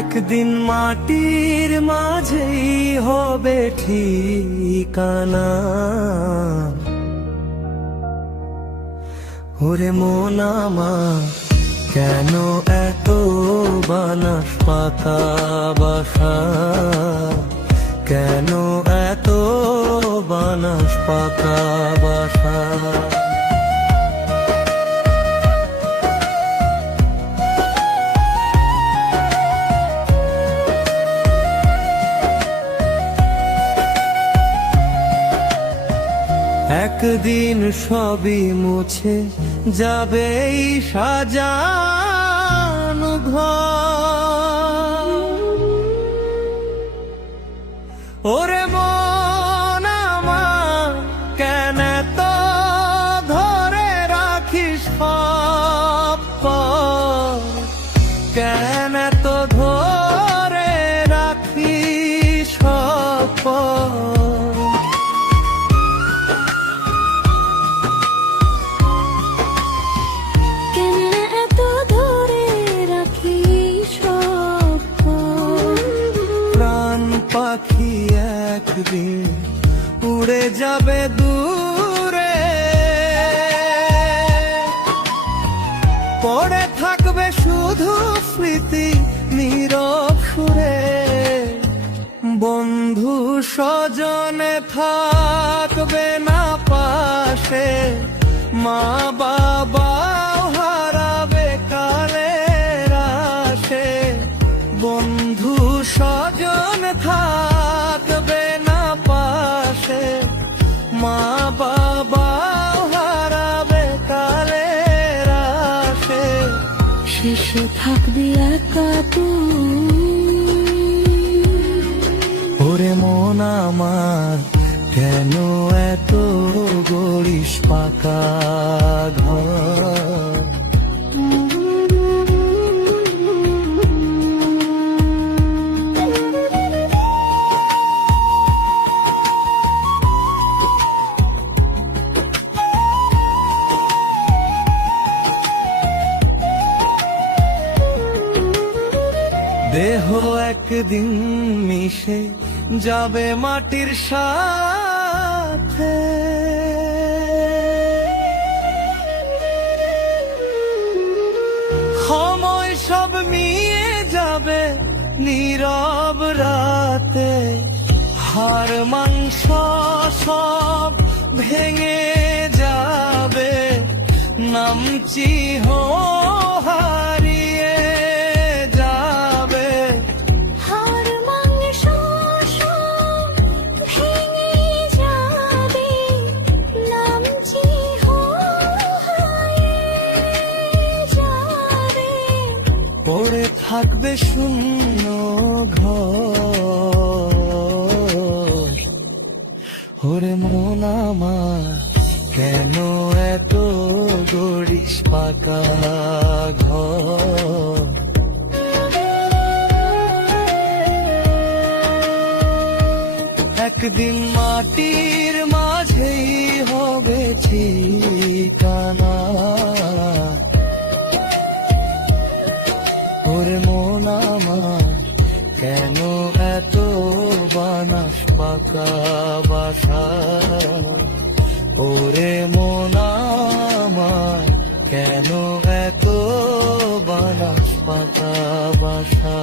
একদিন মাটির মাঝেই হবে ঠিকানা। ওরে মন আমার কেন এত বানাস পাতা বাসা, কেন এত বানাস পাতা বাসা। একদিন সবই মুছে যাবে এই সাজানো ঘর। ওরে মন আমার কেন তো ধরে রাখিস পর, কেন তো ধরে রাখিস পর। পাখি একদিন উড়ে যাবে দূরে, পড়ে থাকবে শুধু স্মৃতি নীরব সুরে। বন্ধু স্বজনে থাকবে না পাশে, মা বাবা হারাবে কালের আসে। বন্ধু স্বজন থাকবে না পাশে, মা বাবা হারাবে কালের আসে। শেষে থাকবি একা তুই। ওরে মন আমার কেন এত গড়িস পাকা ঘর। দেহ একদিন মিশে যাবে মাটির সাথে, সময় সব মিয়ে যাবে নীরব রাতে। হাড় মাংস সব ভেঙে যাবে, নাম চিহ্ন হারিয়ে যাবে। হাড় মাংস সব ভেঙে যাবে, নাম চিহ্ন হারিয়ে যাবে। পড়ে থাকবে শূন্য ঘর। ওরে মন আমার কেন এত গড়িস পাকা ঘর। একদিন মাটির মাঝেই হবে ঠিকানা। ওরে মন আমার কেন এত বানাস পাকা বাসা। ওরে মন আমার কেন এত বানাস পাকা বাসা।